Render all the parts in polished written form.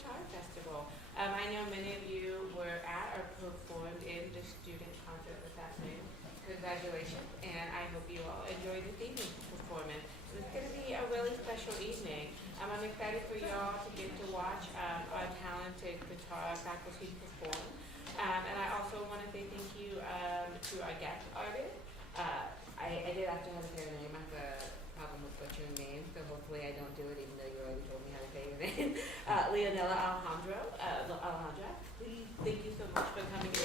Guitar Festival. I know many of you were at or performed in the student concert this afternoon. Congratulations, and I hope you all enjoyed this evening's performance. It's going to be a really special evening. I'm excited for y'all to get to watch our talented guitar faculty perform. And I also want to say thank you to our guest artist. I did have to have a say her name. I have a problem with butchering names, so hopefully I don't do it even though you already told me how to say your name. Leonela Alejandro. Alejandra, please, thank you so much for coming in.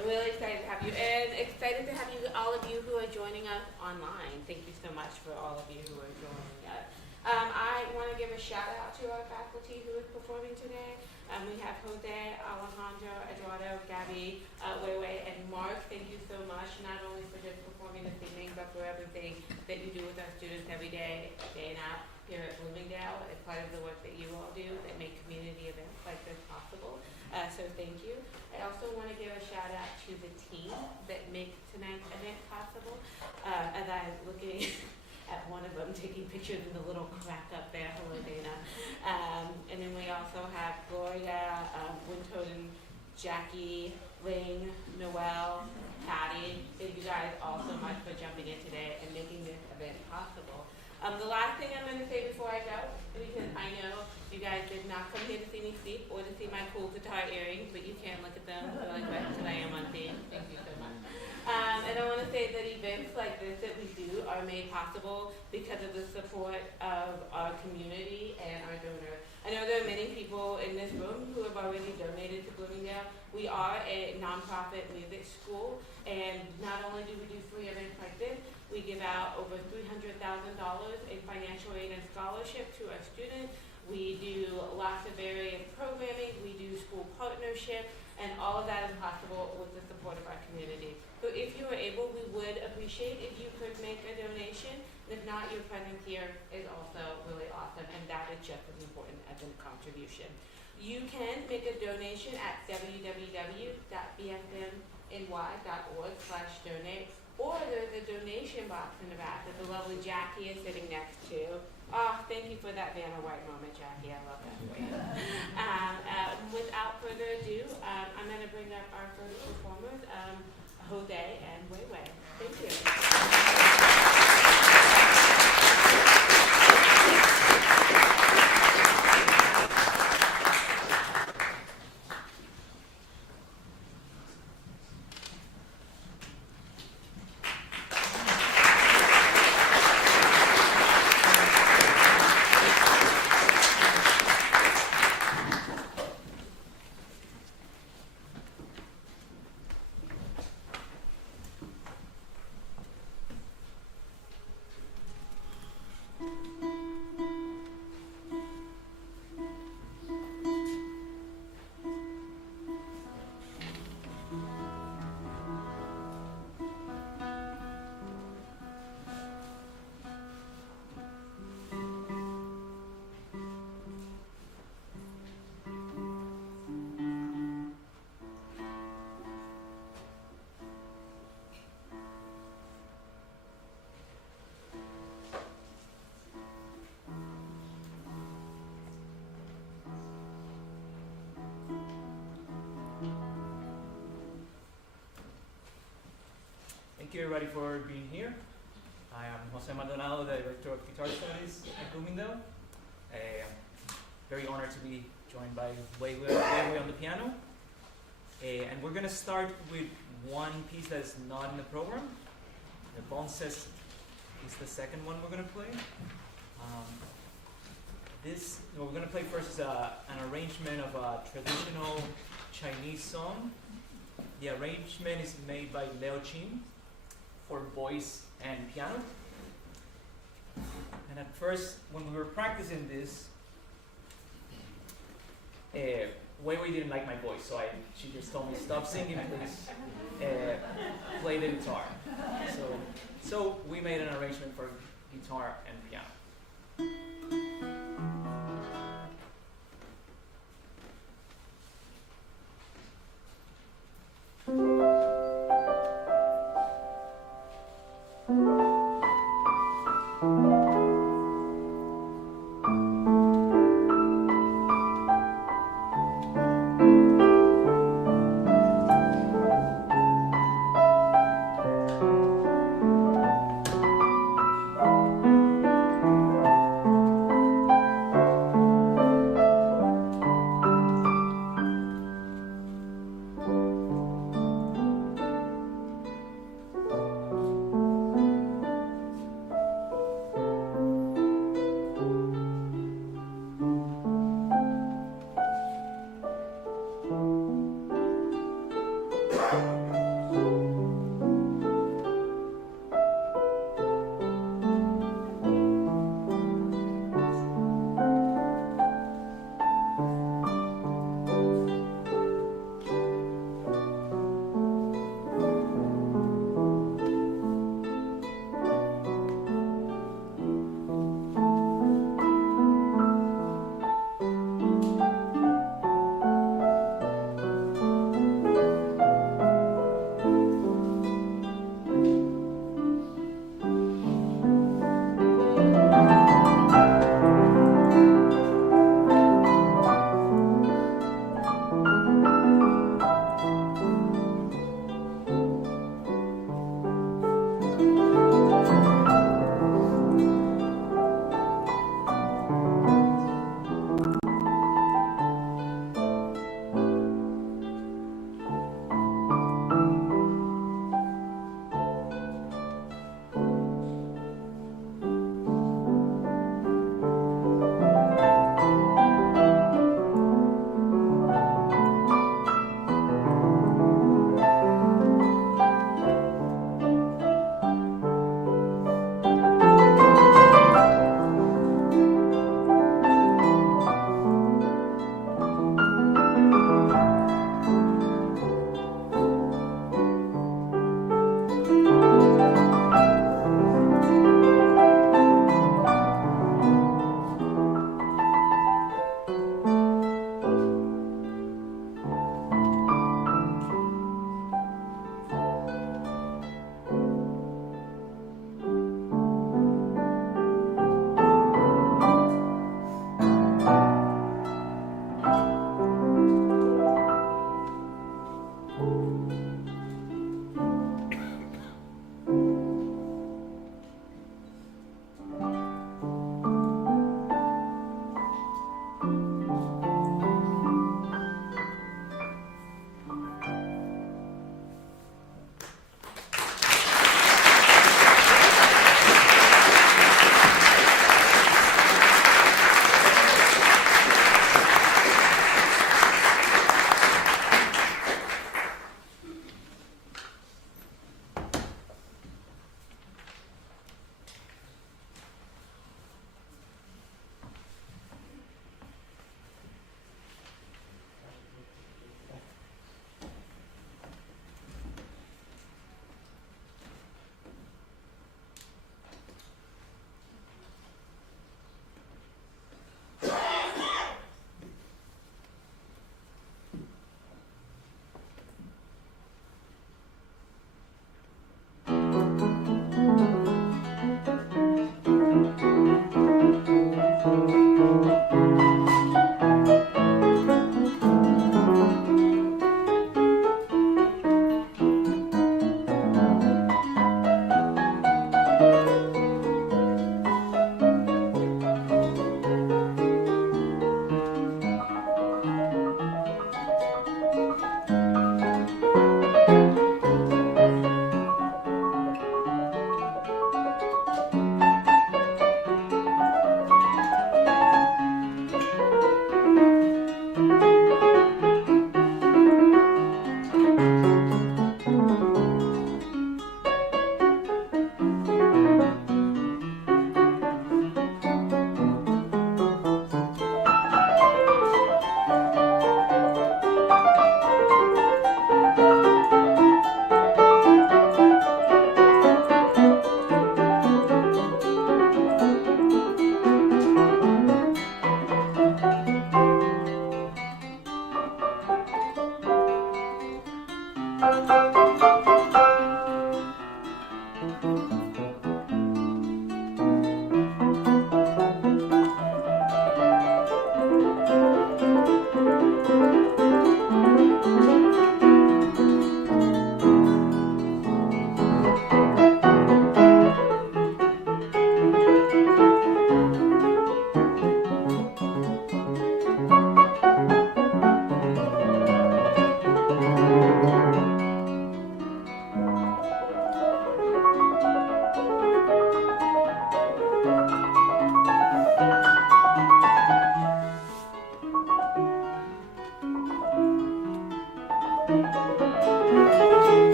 We're really excited to have you, and excited to have you, all of you who are joining us online. Thank you so much for all of you who are joining us. I want to give a shout out to our faculty who is performing today. We have Jose, Alejandro, Eduardo, Gabby, Weiwei, and Mark. Thank you so much, not only for just performing this evening, but for everything that you do with our students every day, day and out here at Bloomingdale. It's part of the work that you all do that make community events like this possible. So thank you. I also want to give a shout out to the team that make tonight's event possible. As I'm looking at one of them taking pictures in the little crack up there. Hello, Dana. And then we also have Gloria, Wintoden, Jackie, Ling, Noelle, Patty. Thank you guys all so much for jumping in today and making this event possible. The last thing I'm going to say before I go, because I know you guys did not come here to see me speak or to see my cool guitar earrings, but you can look at them really quick because I am on theme. Thank you so much. And I want to say that events like this that we do are made possible because of the support of our community and our donors. I know there are many people in this room who have already donated to Bloomingdale. We are a nonprofit music school, and not only do we do free events like this, we give out over $300,000 in financial aid and scholarship to our students. We do lots of various programming. We do school partnership, and all of that is possible with the support of our community. So if you are able, we would appreciate if you could make a donation. If not, your presence here is also really awesome, and that is just as important as a contribution. You can make a donation at www.bfmny.org/donate, or there's a donation box in the back that the lovely Jackie is sitting next to. Oh, thank you for that Vanna White moment, Jackie. I love that for you. Without further ado, I'm going to bring up our first performers, Jose and Weiwei. Thank you. Thank you everybody for being here. I am Jose Maldonado, the Director of Guitar Studies at Bloomingdale. I'm very honored to be joined by Weiwei on the piano. And we're going to start with one piece that is not in the program. The Bonses is the second one we're going to play. What we're going to play first is an arrangement of a traditional Chinese song. The arrangement is made by Leo Chin for voice and piano. And at first, when we were practicing this, Weiwei didn't like my voice, so she just told me, stop singing, please, play the guitar. So we made an arrangement for guitar and piano.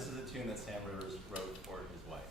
This is a tune that Sam Rivers wrote for his wife.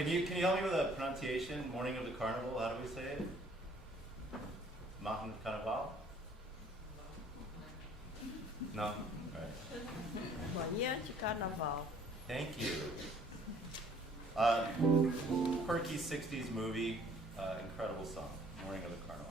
Can you help me with a pronunciation? Morning of the Carnival, how do we say it? Mountain Carnival? No? All right. Manhã de Carnaval. Thank you. Quirky 60s movie, incredible song, Morning of the Carnival.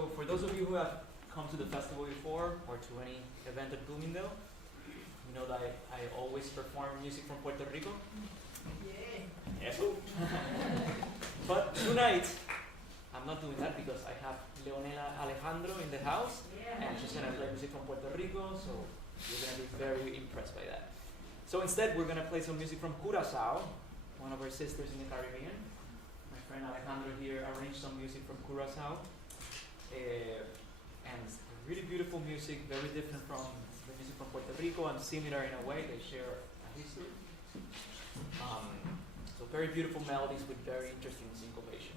So for those of you who have come to the festival before or to any event at Bloomingdale, you know that I always perform music from Puerto Rico. Yes. But tonight, I'm not doing that because I have Leonela Alejandro in the house, and she's gonna play music from Puerto Rico, so you're gonna be very impressed by that. So instead, we're gonna play some music from Curaçao, one of our sisters in the Caribbean. My friend Alejandro here arranged some music from Curaçao, and it's really beautiful music, very different from the music from Puerto Rico, and similar in a way. They share a history. So very beautiful melodies with very interesting syncopation.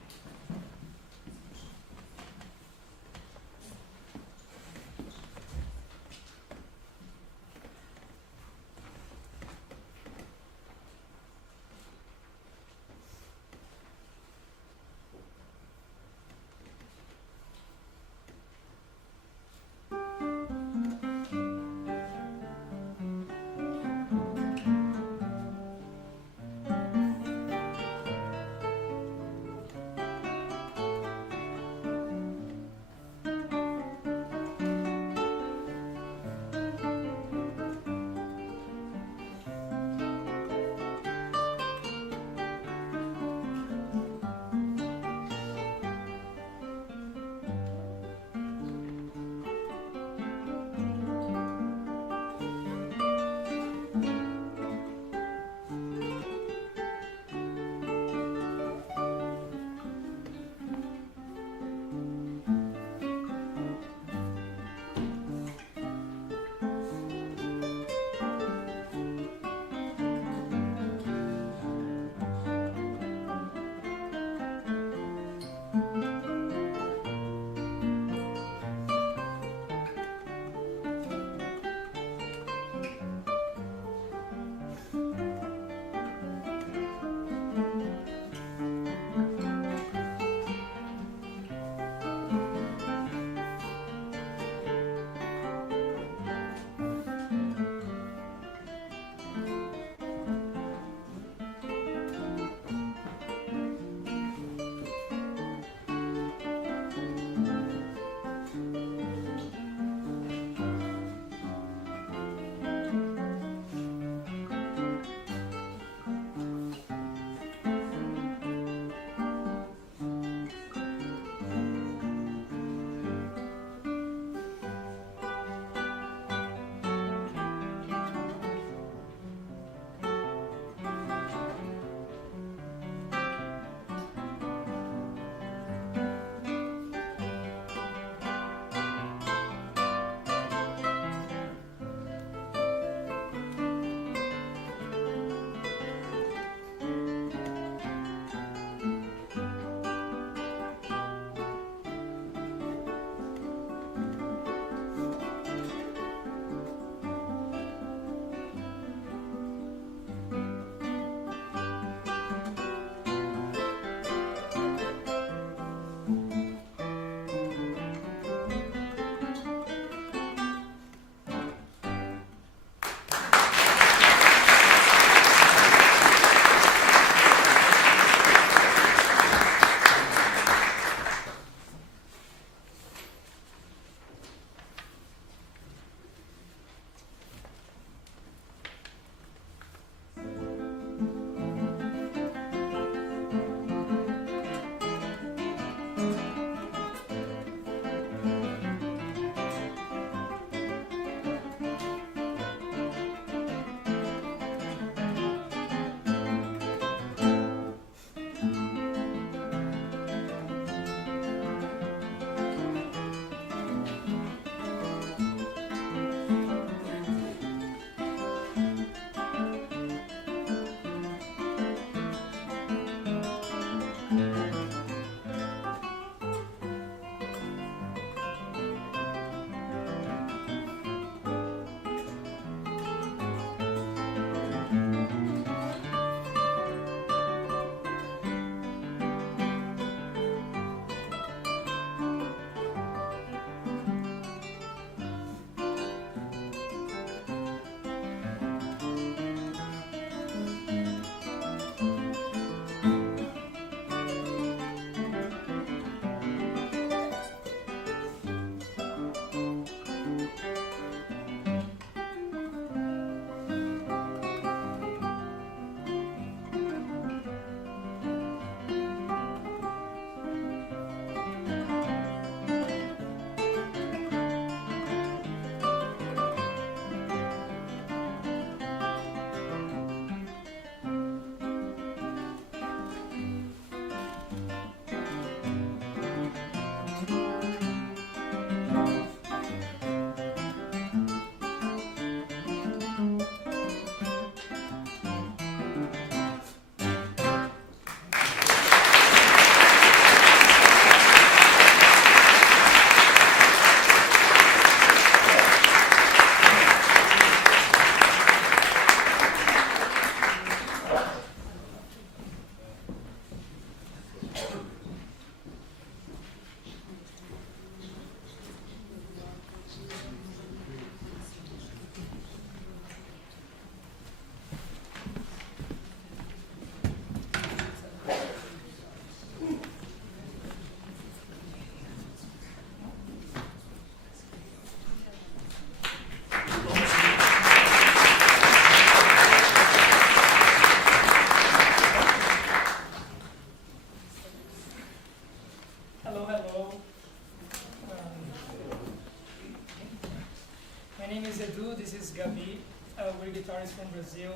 this is Gabi. We're guitarists from Brazil,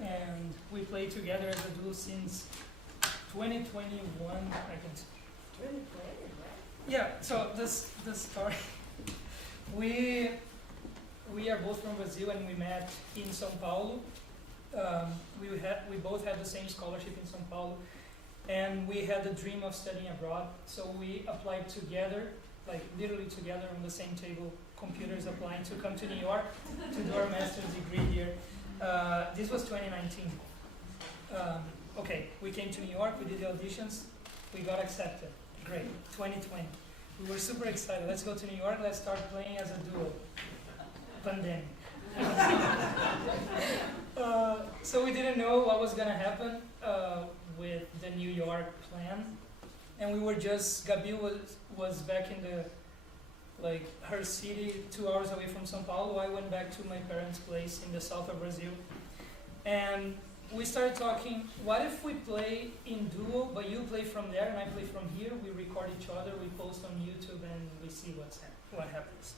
and we play together as a duo since 2021. I can. 2020, right? Yeah. So the story. We are both from Brazil, and we met in São Paulo. We both had the same scholarship in São Paulo, and we had the dream of studying abroad. So we applied together, like literally together on the same table, computers applying to come to New York to do our master's degree here. This was 2019. Okay, we came to New York, we did the auditions, we got accepted. Great, 2020. We were super excited. Let's go to New York, let's start playing as a duo. Pandemic. So we didn't know what was gonna happen with the New York plan, and we were just, Gabi was back in the, like, her city 2 hours away from São Paulo. I went back to my parents' place in the south of Brazil, and we started talking, what if we play in duo, but you play from there and I play from here, we record each other, we post on YouTube, and we see what happens.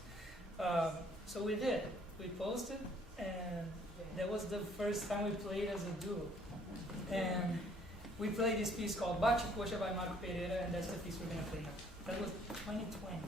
So we did. We posted, and that was the first time we played as a duo. And we played this piece called Bate Coxa by Marco Pereira, and that's the piece we're going to play now. That was 2020.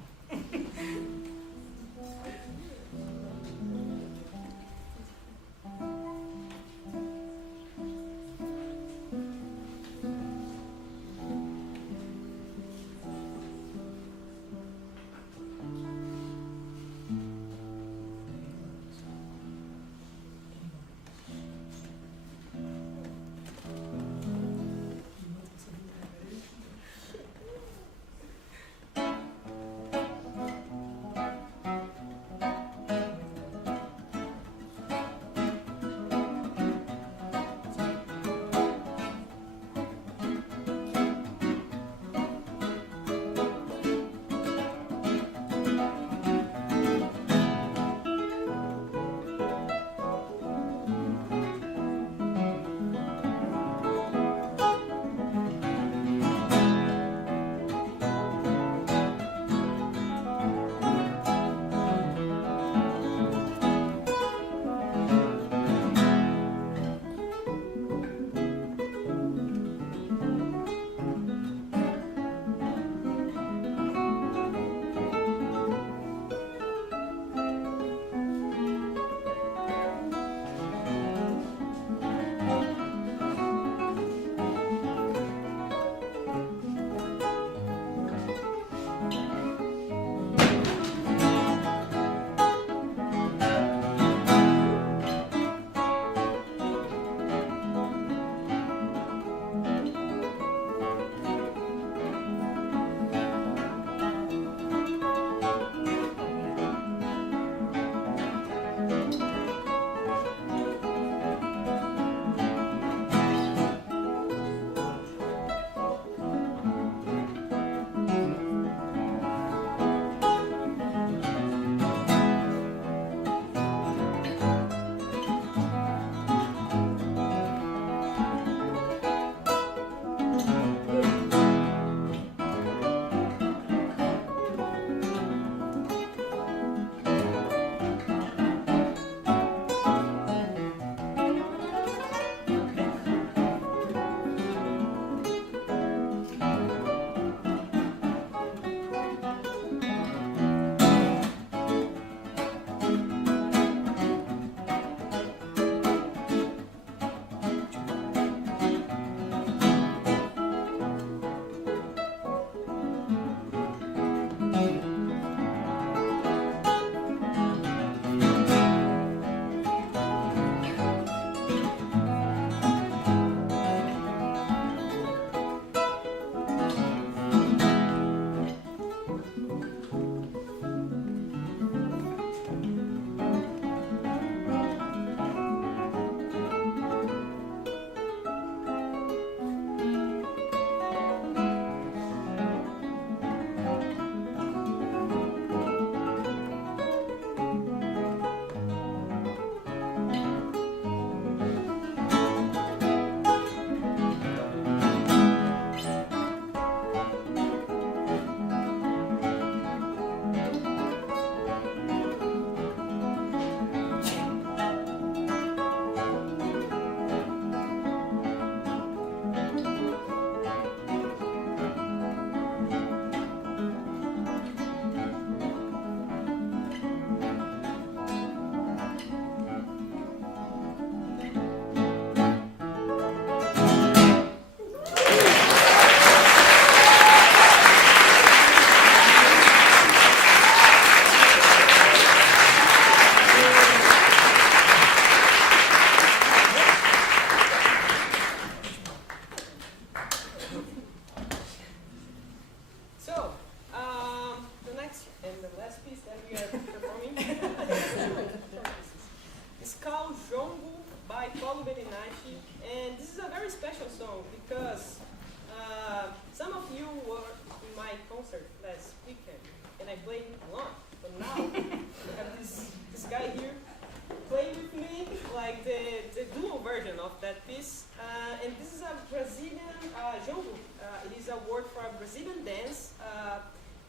It is a word for Brazilian dance.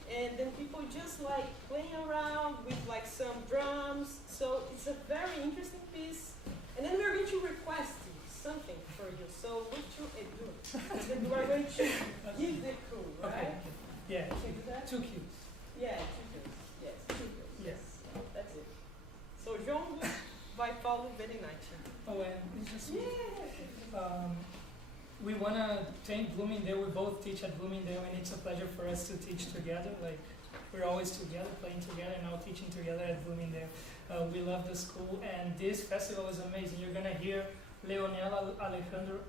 And then people just like playing around with like some drums. So it's a very interesting piece. And then we're going to request something for you. So what you do? And then we are going to give the clue, right? Okay. Yeah. Can you do that? 2 cues. Yeah, 2 cues. Yes, 2 cues. Yes. That's it. So Jongo by Paulo Beninati. Oh, and it's just Yeah. we want to thank Bloomingdale. We both teach at Bloomingdale, and it's a pleasure for us to teach together. Like, we're always together, playing together, and now teaching together at Bloomingdale. We love the school, and this festival is amazing. You're going to hear Leonela Alejandro.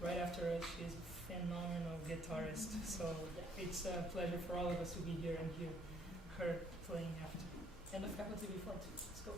Right after us, she's a phenomenal guitarist. So it's a pleasure for all of us to be here and hear her playing after. And the faculty before, too. Let's go.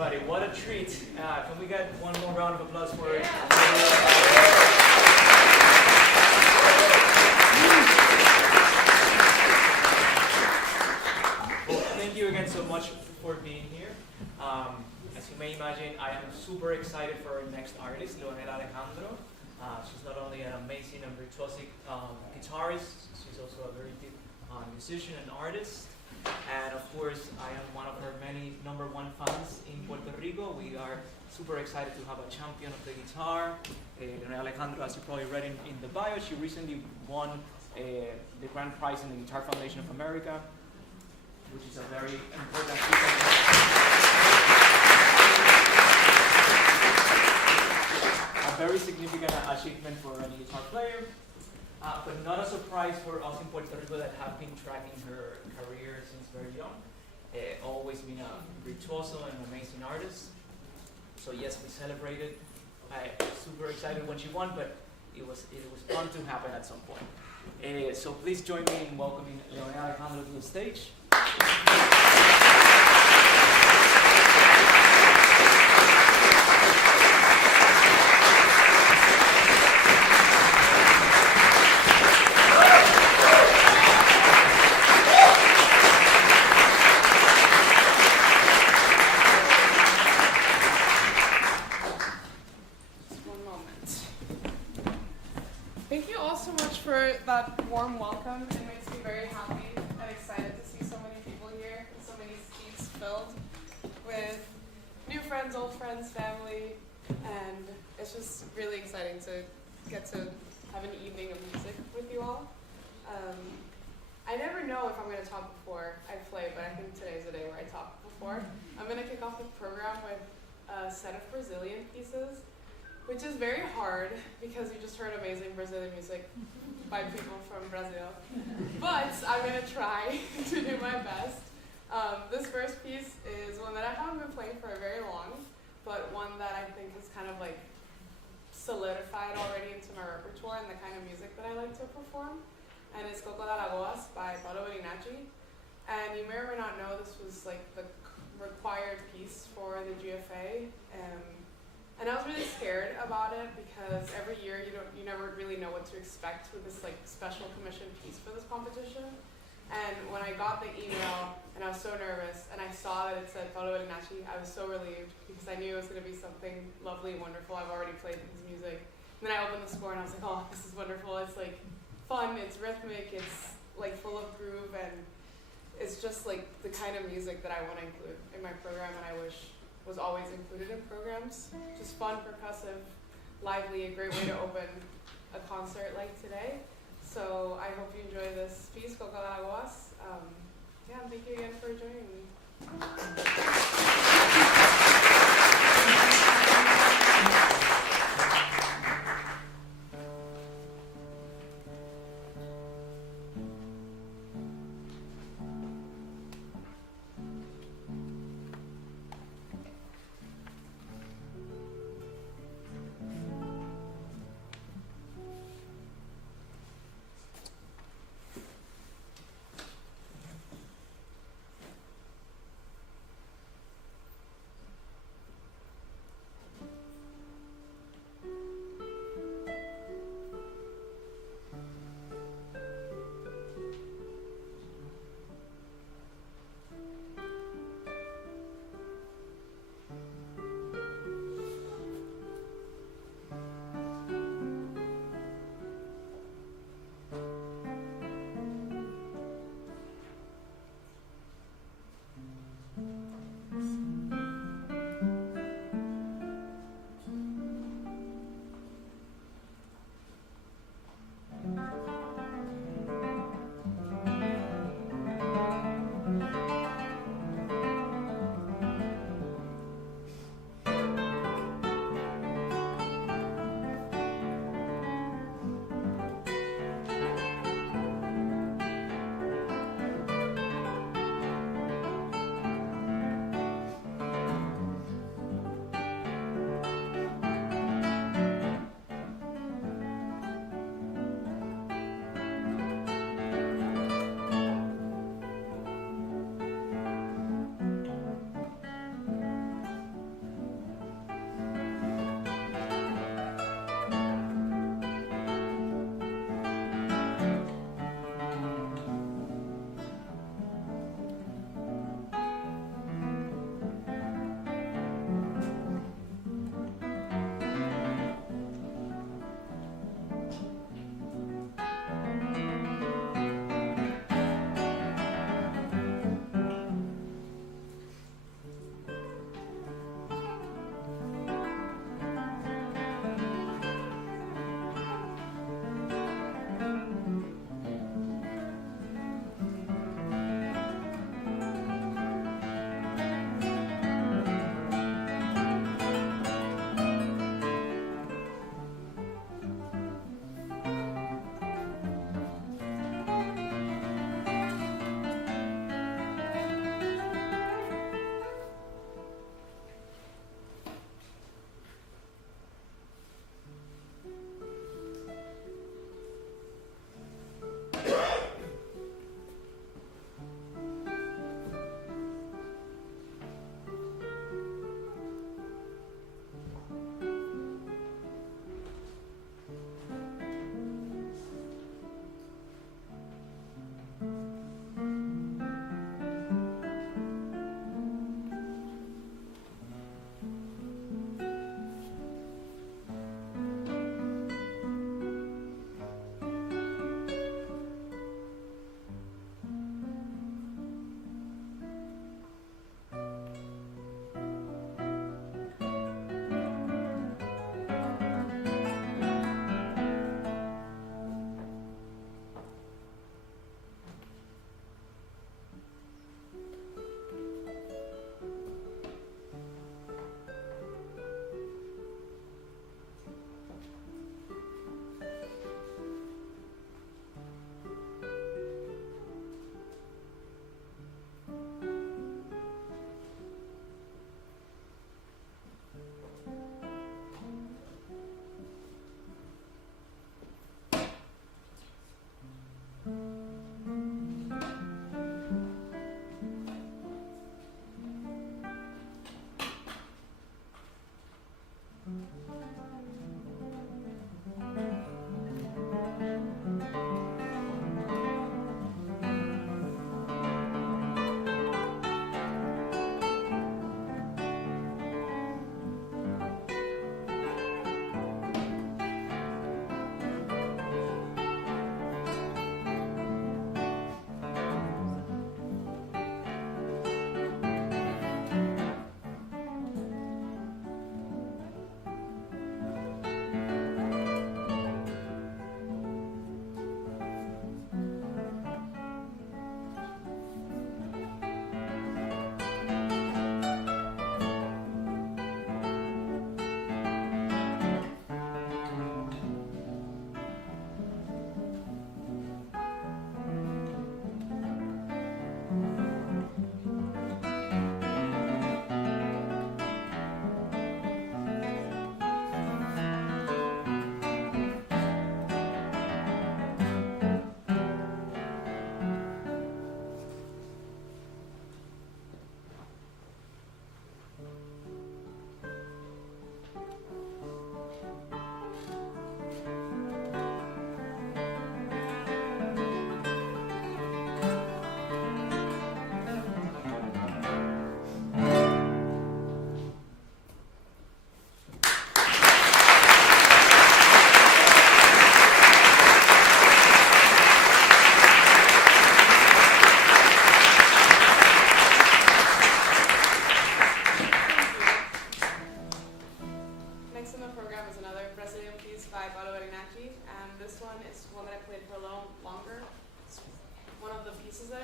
everybody. What a treat. Can we get one more round of applause for it? Well, thank you again so much for being here. As you may imagine, I am super excited for our next artist, Leonela Alejandro. She's not only an amazing and virtuosic guitarist, she's also a very good musician and artist. And of course, I am one of her many #1 fans in Puerto Rico. We are super excited to have a champion of the guitar. Leonela Alejandro, as you probably read in the bio, she recently won the Grand Prize in the Guitar Foundation of America, which is a very important a very significant achievement for any guitar player. But not a surprise for us in Puerto Rico that have been tracking her career since very young. Always been a virtuoso and amazing artist. So yes, we celebrated. I was super excited when she won, but it was bound to happen at some point. So please join me in welcoming Leonela Alejandro to the stage. Thank you all so much for that warm welcome. It makes me very happy and excited to see so many people here and so many seats filled with new friends, old friends, family, and it's just really exciting to get to have an evening of music with you all. I never know if I'm going to talk before I play, but I think today's the day where I talk before. I'm going to kick off the program with a set of Brazilian pieces, which is very hard because you just heard amazing Brazilian music by people from Brazil. But I'm going to try to do my best. This first piece is one that I haven't been playing for very long, but one that I think is kind of like solidified already into my repertoire and the kind of music that I like to perform. And it's Coco de Alagoas by Paulo Berinacci. And you may or may not know this was like the required piece for the GFA. And I was really scared about it because every year you never really know what to expect with this like special commission piece for this competition. And when I got the email and I was so nervous and I saw that it said Paulo Berinacci, I was so relieved because I knew it was going to be something lovely and wonderful. I've already played his music. And then I opened the score and I was like, oh, this is wonderful. It's like fun, it's rhythmic, it's like full of groove, and it's just like the kind of music that I want to include in my program and I wish was always included in programs. Just fun, percussive, lively, a great way to open a concert like today. So I hope you enjoy this piece, Coco de Alagoas. Yeah, and thank you again for joining me.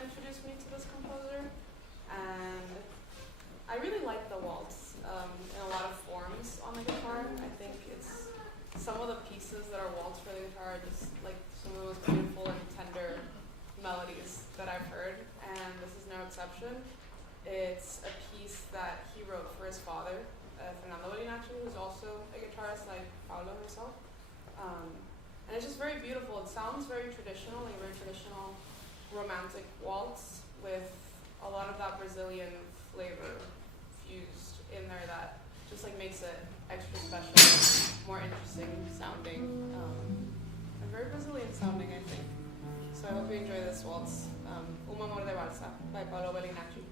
introduced me to this composer, and I really like the waltz in a lot of forms on the guitar. I think it's some of the pieces that are waltzed for the guitar are just like some of the most beautiful and tender melodies that I've heard, and this is no exception. It's a piece that he wrote for his father, Fernando Alejandro, who's also a guitarist like Paolo herself. And it's just very beautiful. It sounds very traditional, like a very traditional romantic waltz with a lot of that Brazilian flavor fused in there that just like makes it extra special, more interesting sounding, and very Brazilian sounding, I think. So I hope you enjoy this waltz, Un Amor de Balsa by Paolo Bellinacci.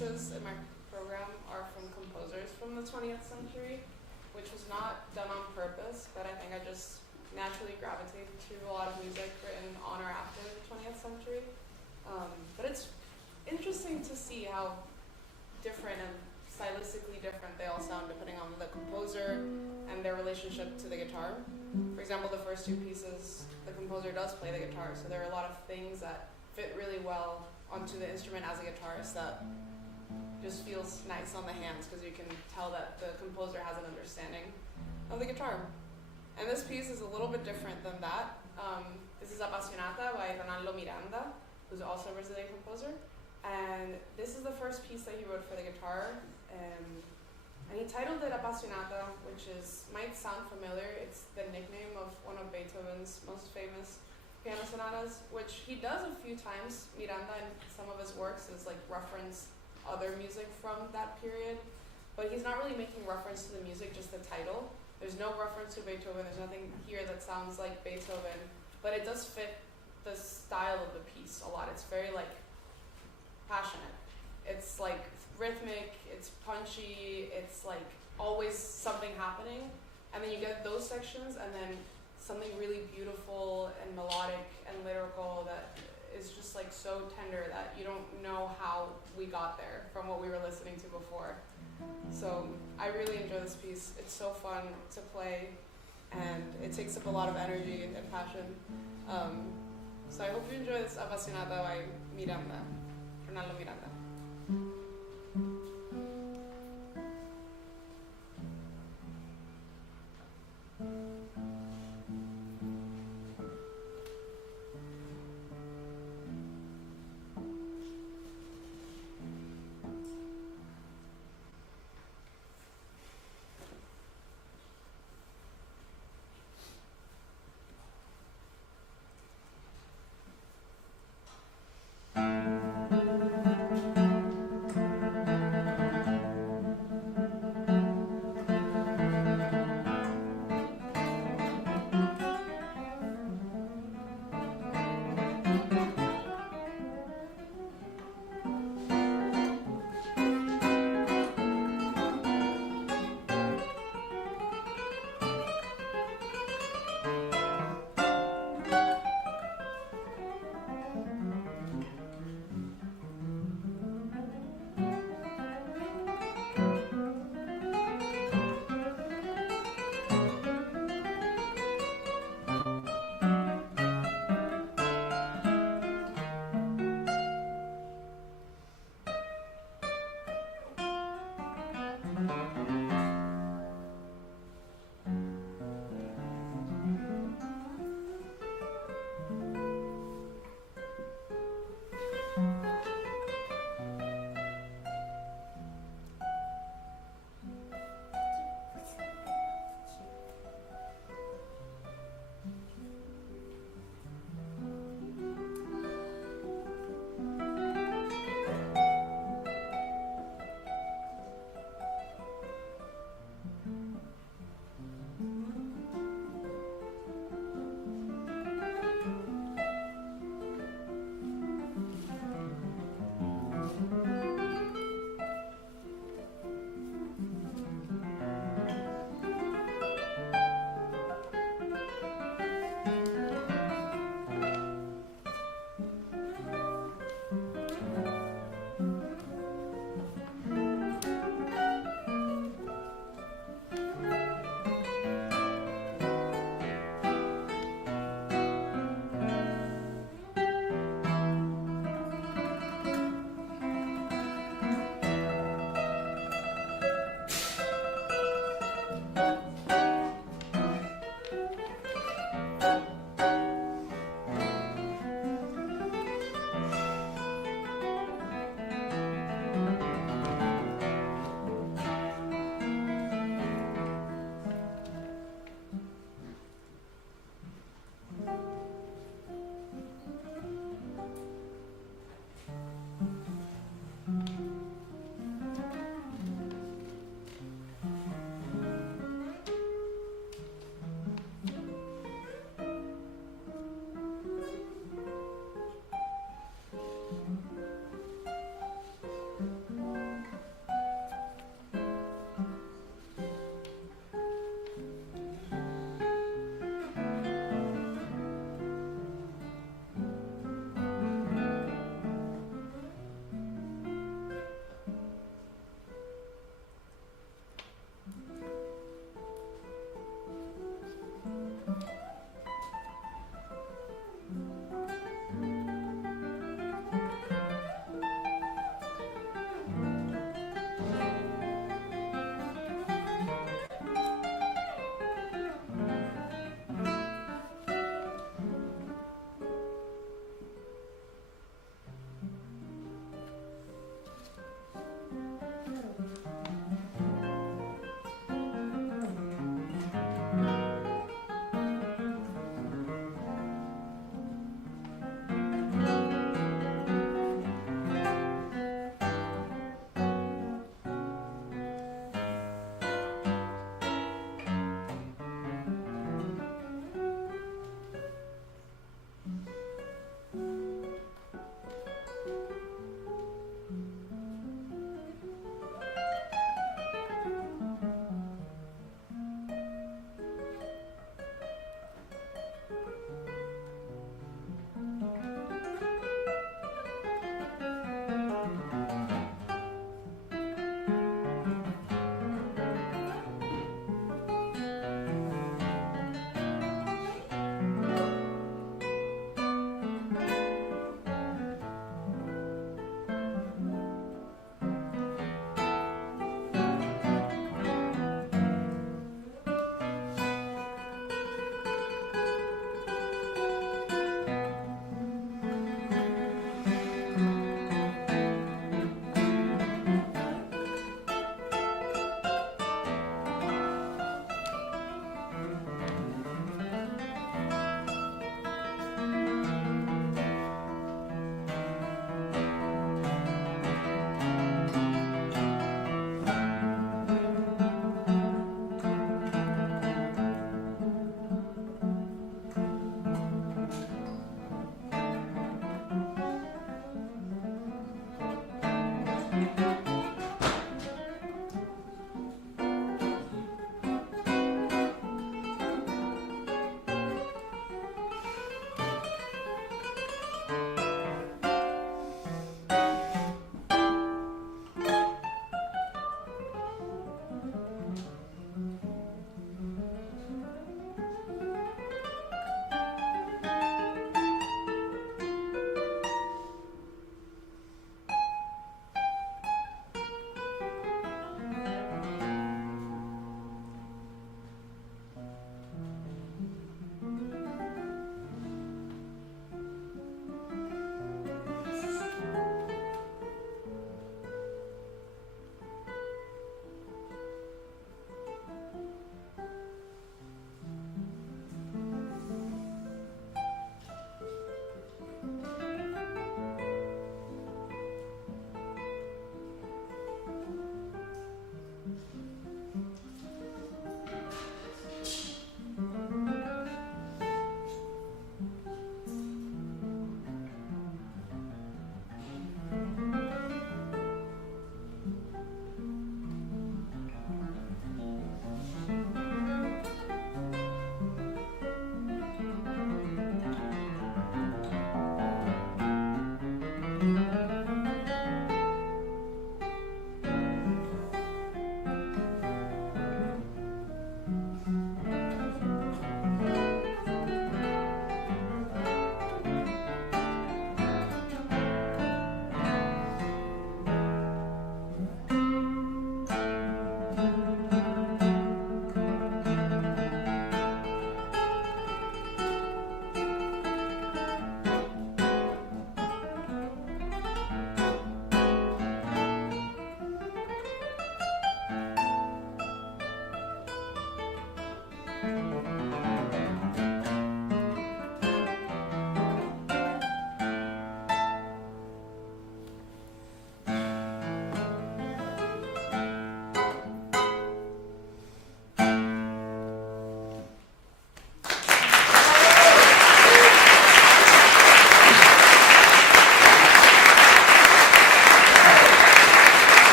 pieces in my program are from composers from the 20th century, which was not done on purpose, but I think I just naturally gravitated to a lot of music written on or after the 20th century. But it's interesting to see how different and stylistically different they all sound depending on the composer and their relationship to the guitar. For example, the first two pieces, the composer does play the guitar, so there are a lot of things that fit really well onto the instrument as a guitarist that just feels nice on the hands because you can tell that the composer has an understanding of the guitar. And this piece is a little bit different than that. This is Appassionata by Ronaldo Miranda, who's also a Brazilian composer. And this is the first piece that he wrote for the guitar. And he titled it Appassionata, which might sound familiar. It's the nickname of one of Beethoven's most famous piano sonatas, which he does a few times. Miranda in some of his works is like reference other music from that period. But he's not really making reference to the music, just the title. There's no reference to Beethoven. There's nothing here that sounds like Beethoven, but it does fit the style of the piece a lot. It's very like passionate. It's like rhythmic, it's punchy, it's like always something happening. And then you get those sections and then something really beautiful and melodic and lyrical that is just like so tender that you don't know how we got there from what we were listening to before. So I really enjoy this piece. It's so fun to play and it takes up a lot of energy and passion. So I hope you enjoy this Appassionata by Miranda, Ronaldo Miranda.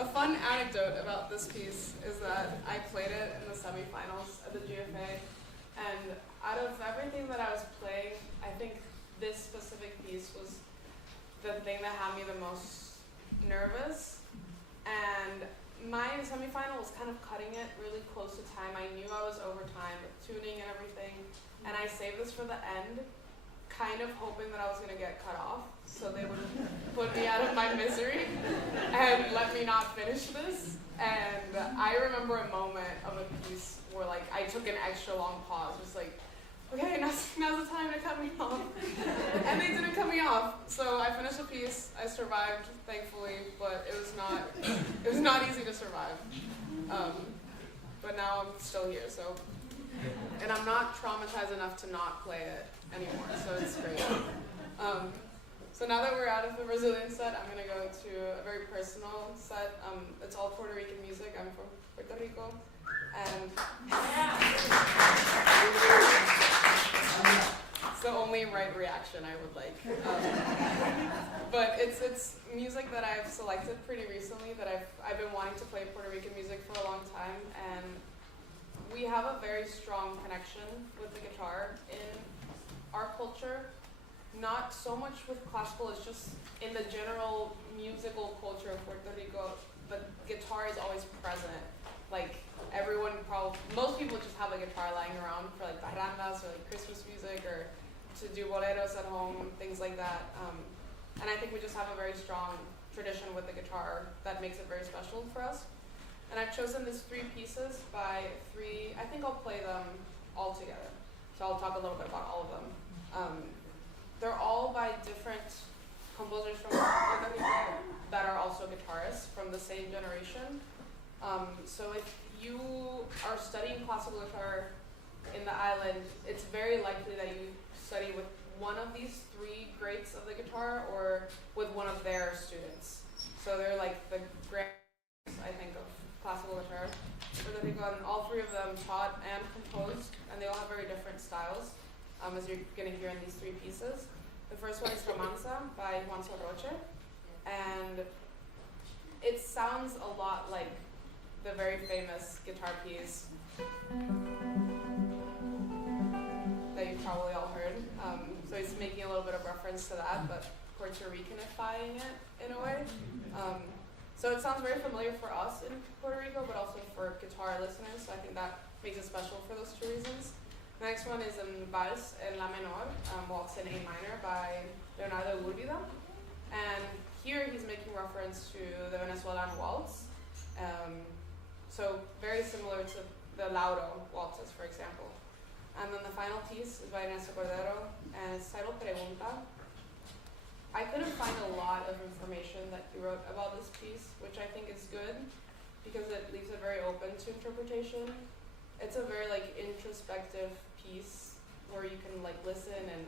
A fun anecdote about this piece is that I played it in the semifinals at the GFA, and out of everything that I was playing, I think this specific piece was the thing that had me the most nervous. And my semifinal was kind of cutting it really close to time. I knew I was over time with tuning and everything, and I saved this for the end, kind of hoping that I was going to get cut off, so they would put me out of my misery and let me not finish this. And I remember a moment of a piece where like I took an extra long pause, just like, okay, now's the time to cut me off. And they didn't cut me off, so I finished the piece. I survived, thankfully, but it was not easy to survive. But now I'm still here, so, and I'm not traumatized enough to not play it anymore, so it's great. So now that we're out of the Brazilian set, I'm gonna go to a very personal set. It's all Puerto Rican music. I'm from Puerto Rico, and it's the only right reaction I would like. But it's music that I've selected pretty recently, that I've been wanting to play Puerto Rican music for a long time, and we have a very strong connection with the guitar in our culture. Not so much with classical, it's just in the general musical culture of Puerto Rico, the guitar is always present. Like most people just have a guitar lying around for like parrandas or like Christmas music or to do boleros at home, things like that. And I think we just have a very strong tradition with the guitar that makes it very special for us. And I've chosen these three pieces by three, I think I'll play them all together. So I'll talk a little bit about all of them. They're all by different composers from Puerto Rico that are also guitarists from the same generation. So if you are studying classical guitar in the island, it's very likely that you study with one of these three greats of the guitar or with one of their students. So they're like the greats, I think, of classical guitar. Puerto Rico, and all three of them taught and composed, and they all have very different styles. As you're going to hear in these three pieces. The first one is Romanza by Juan Soroche, and it sounds a lot like the very famous guitar piece that you've probably all heard. So he's making a little bit of reference to that, but Puerto Ricanifying it in a way. So it sounds very familiar for us in Puerto Rico, but also for guitar listeners, so I think that makes it special for those two reasons. The next one is Vals en La Menor, Waltz in A minor by Leonela Alejandro. And here he's making reference to the Venezuelan waltz. So very similar to the Lauro waltzes, for example. And then the final piece is by Ernesto Cordero, and it's titled Pregunta. I couldn't find a lot of information that he wrote about this piece, which I think is good, because it leaves it very open to interpretation. It's a very like introspective piece where you can like listen, and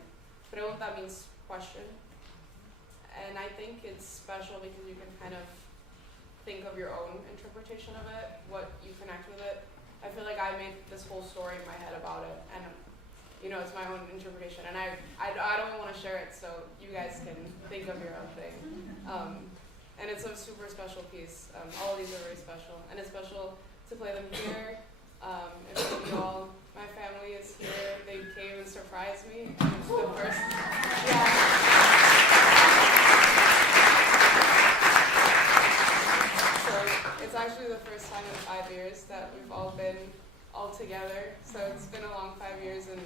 pregunta means question. And I think it's special because you can kind of think of your own interpretation of it, what you connect with it. I feel like I made this whole story in my head about it, and it's my own interpretation, and I don't want to share it, so you guys can think of your own thing. And it's a super special piece. All of these are very special, and it's special to play them here. And for you all, my family is here. They came and surprised me. And it's the first, So it's actually the first time in 5 years that we've all been all together. So it's been a long 5 years, and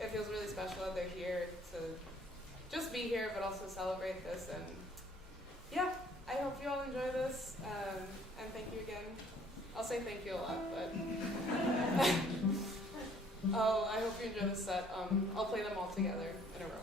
it feels really special that they're here to just be here, but also celebrate this. And yeah, I hope you all enjoy this. And thank you again. I'll say thank you a lot, but I hope you enjoy this set. I'll play them all together in a row.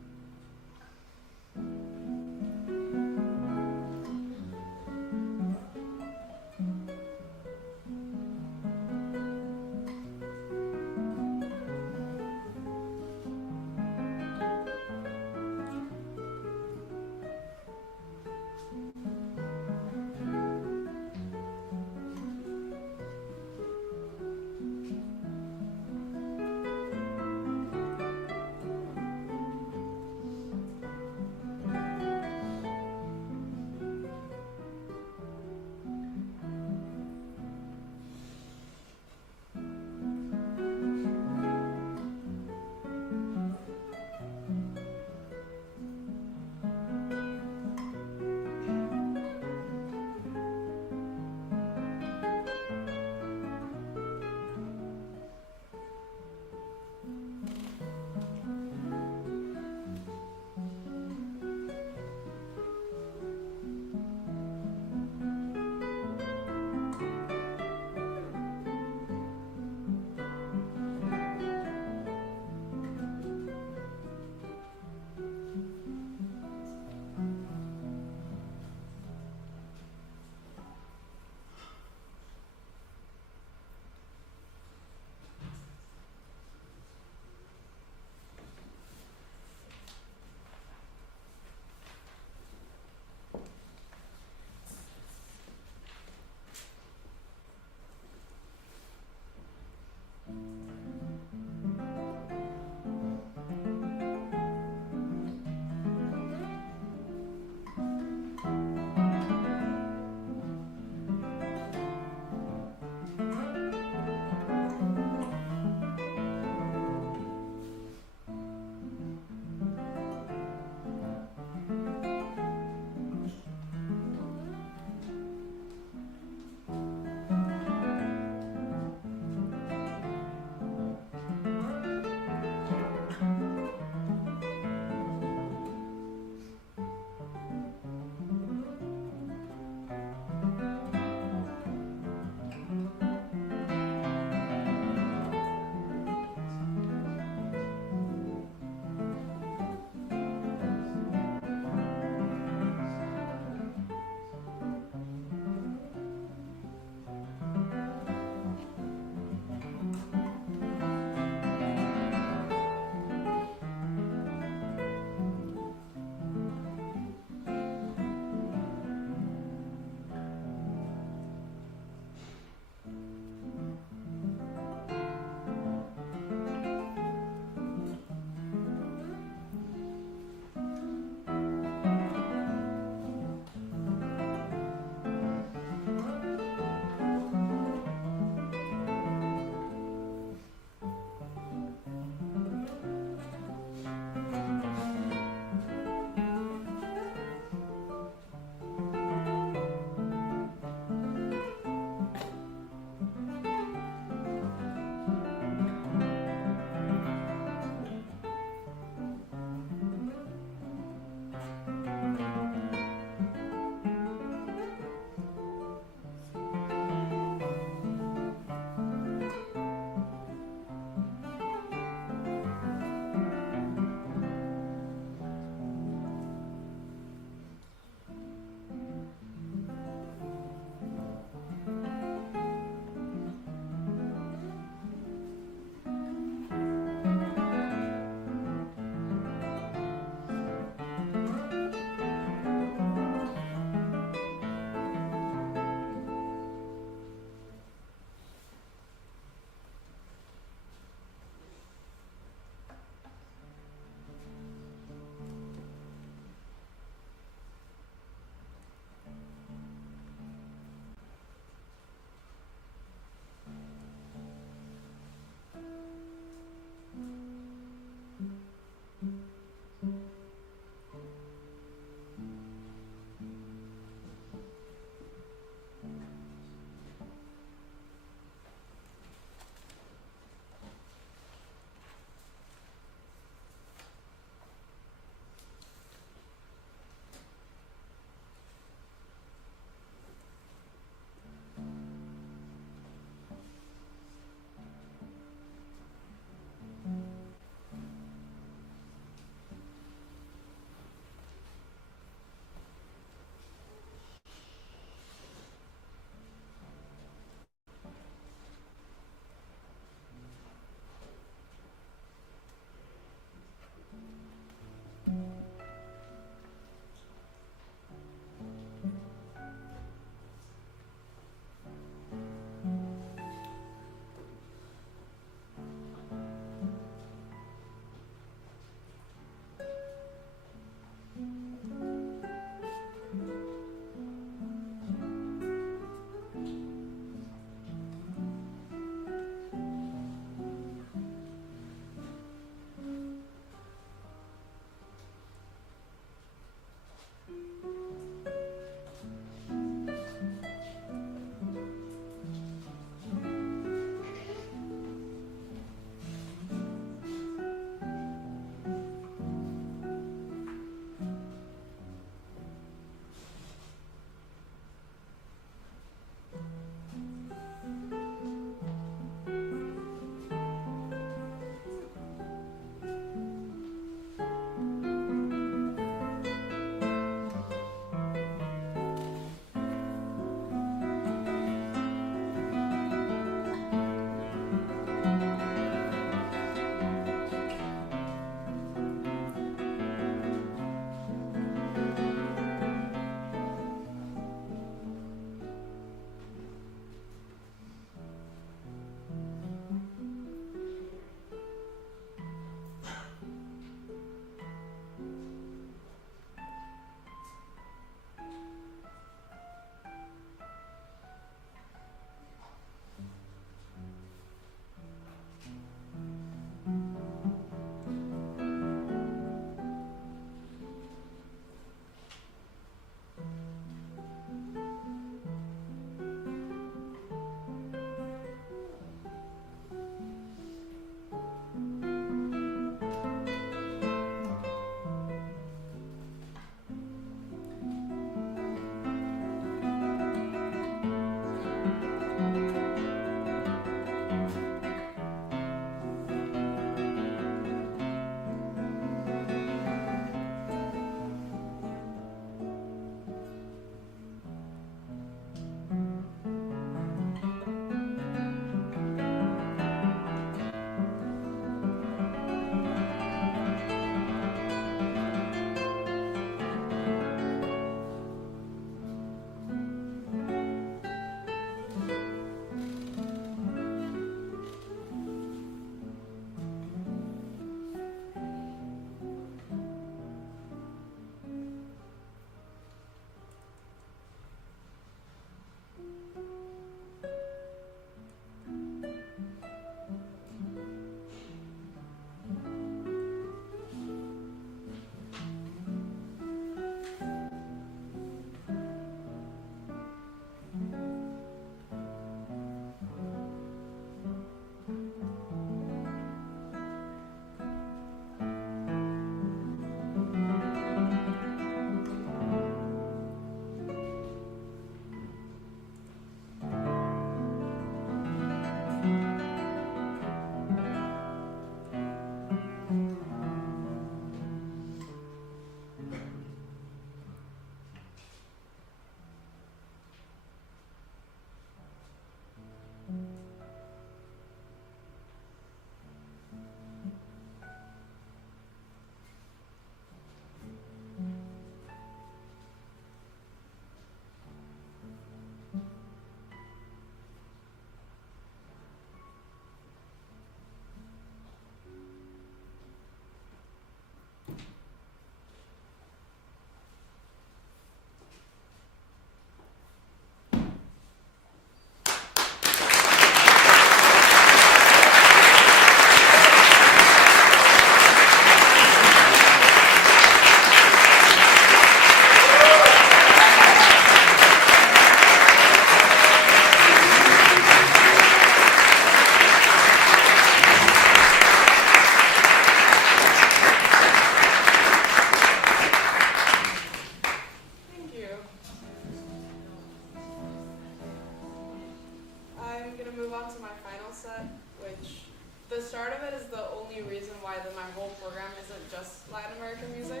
my final set, which the start of it is the only reason why my whole program isn't just Latin American music.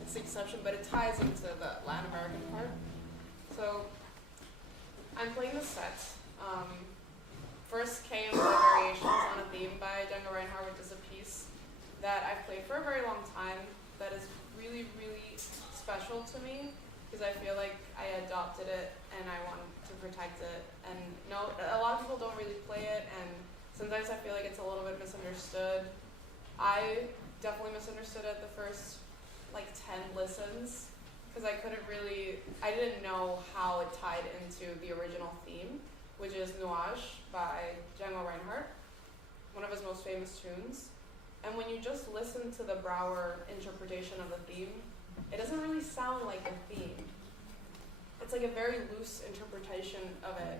It's the exception, but it ties into the Latin American part. So I'm playing the set. First came the Variations on a Theme by Django Reinhardt, which is a piece that I've played for a very long time that is really, really special to me because I feel like I adopted it and I want to protect it. And no, a lot of people don't really play it, and sometimes I feel like it's a little bit misunderstood. I definitely misunderstood it the first like 10 listens because I didn't know how it tied into the original theme, which is Nuage by Django Reinhardt, one of his most famous tunes. And when you just listen to the Brouwer interpretation of the theme, it doesn't really sound like a theme. It's like a very loose interpretation of it.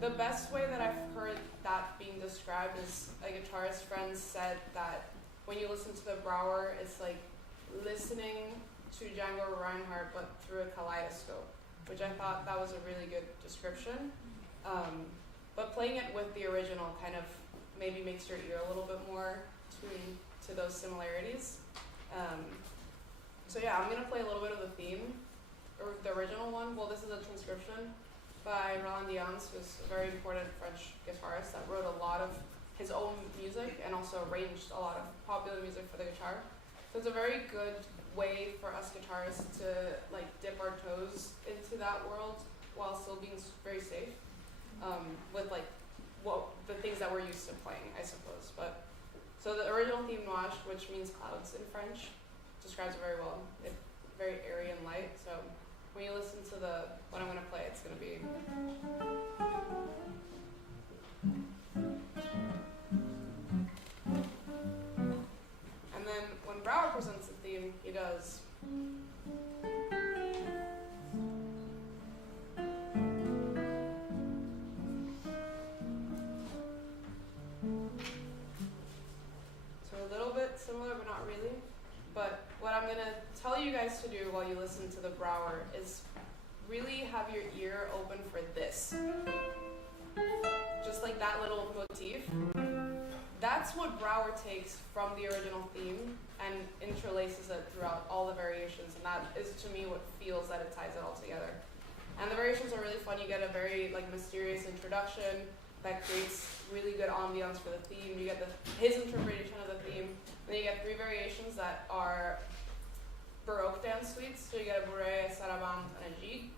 The best way that I've heard that being described is a guitarist friend said that when you listen to the Brouwer, it's like listening to Django Reinhardt but through a kaleidoscope, which I thought that was a really good description. But playing it with the original kind of maybe makes your ear a little bit more tuned to those similarities. So yeah, I'm gonna play a little bit of the theme, or the original one. Well, this is a transcription by Roland Dions, who's a very important French guitarist that wrote a lot of his own music and also arranged a lot of popular music for the guitar. So it's a very good way for us guitarists to like dip our toes into that world while still being very safe with like the things that we're used to playing, I suppose. But so the original theme Nuage, which means clouds in French, describes it very well. It's very airy and light. So when you listen to what I'm gonna play, it's gonna be. And then when Brouwer presents the theme, he does. So a little bit similar, but not really. But what I'm gonna tell you guys to do while you listen to the Brouwer is really have your ear open for this. Just like that little motif. That's what Brouwer takes from the original theme and interlaces it throughout all the variations, and that is to me what feels that it ties it all together. And the variations are really fun. You get a very like mysterious introduction that creates really good ambiance for the theme. You get his interpretation of the theme. Then you get 3 variations that are Baroque dance suites. So you get a bourrée, a sarabande, and a gigue.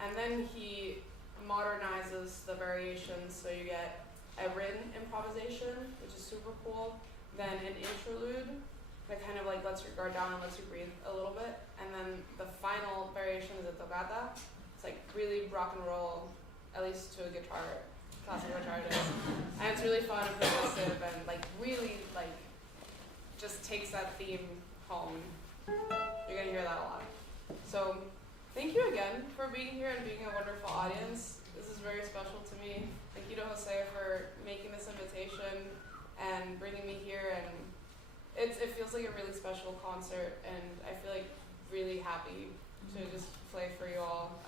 And then he modernizes the variations. So you get a written improvisation, which is super cool. Then an interlude that kind of like lets your guard down and lets you breathe a little bit. And then the final variation is a toccata. It's like really rock and roll, at least to a guitar, classical guitar it is. And it's really fun and progressive and like really like just takes that theme home. You're gonna hear that a lot. So thank you again for being here and being a wonderful audience. This is very special to me. Thank you to Jose for making this invitation and bringing me here. And it feels like a really special concert, and I feel like really happy to just play for you all.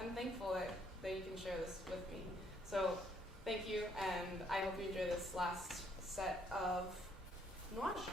I'm thankful that you can share this with me. So thank you, and I hope you enjoy this last set of Nuage.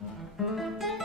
Thank you.